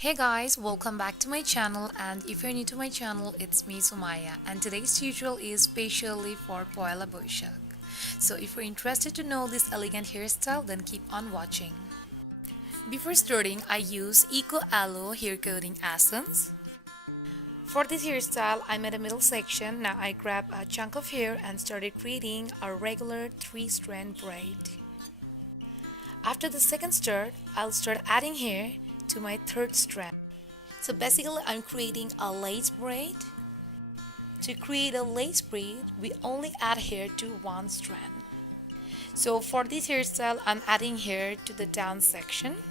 Hey guys, welcome back to my channel, and if you're new to my channel, it's me Sumaya, and today's tutorial is specially for Pohela Boishak. So if you're interested to know this elegant hairstyle, then keep on watching. Before starting, I use Eco Aloe hair coating essence. For this hairstyle, I made a middle section. Now I grab a chunk of hair and started creating a regular 3-strand braid. After the second strand, I'll start adding hair to my third strand. So basically, I'm creating a lace braid. To create a lace braid, we only add hair to one strand. So for this hairstyle, I'm adding hair to the down section.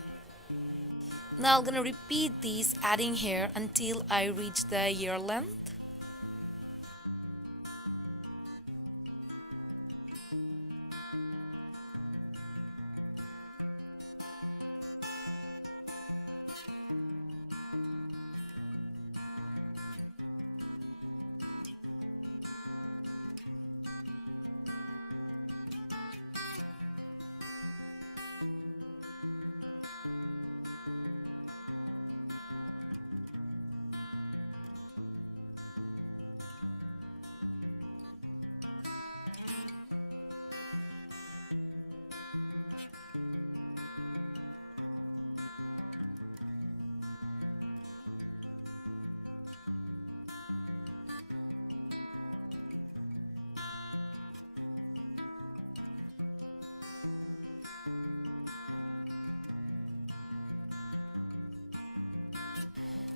Now I'm gonna repeat this adding hair until I reach the ear length.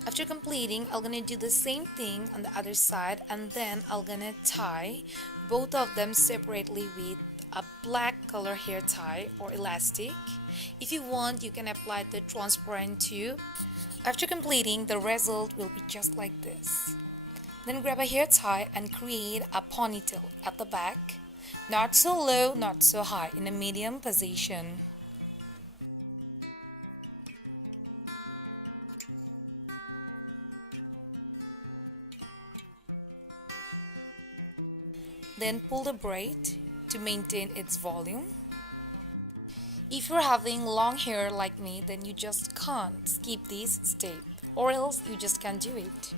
After completing, I'm gonna do the same thing on the other side, and then I'm gonna tie both of them separately with a black color hair tie or elastic. If you want, you can apply the transparent tube. After completing, the result will be just like this. Then grab a hair tie and create a ponytail at the back. Not so low, not so high, in a medium position. Then pull the braid to maintain its volume. If you're having long hair like me, then you just can't skip this step, or else you just can't do it.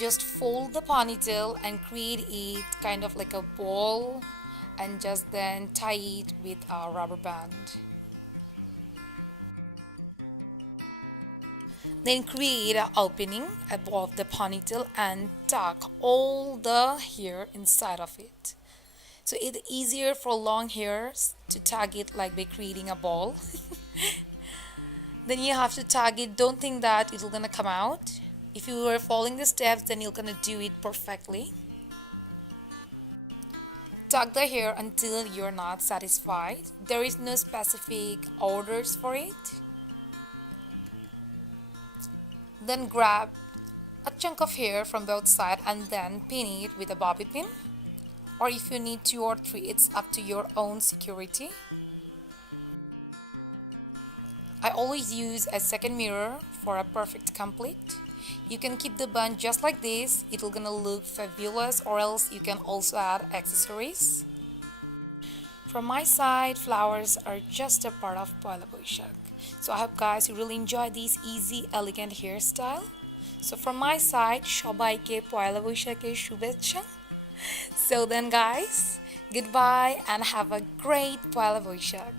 Just fold the ponytail and create it kind of like a ball, and just then tie it with a rubber band. Then create an opening above the ponytail and tuck all the hair inside of it. So it's easier for long hairs to tag it like by creating a ball. Then you have to tag it. Don't think that it's gonna come out. If you are following the steps, then you're gonna do it perfectly. Tug the hair until you're not satisfied. There is no specific orders for it. Then grab a chunk of hair from both sides and then pin it with a bobby pin. Or if you need 2 or 3, it's up to your own security. I always use a second mirror for a perfect complete. You can keep the bun just like this, it'll gonna look fabulous, or else you can also add accessories. From my side, flowers are just a part of Pohela Boishak. So I hope guys you really enjoy this easy, elegant hairstyle. So from my side, সবাইকে Pohela Boishak-এর শুভেচ্ছা. So then guys, goodbye and have a great Pohela Boishak.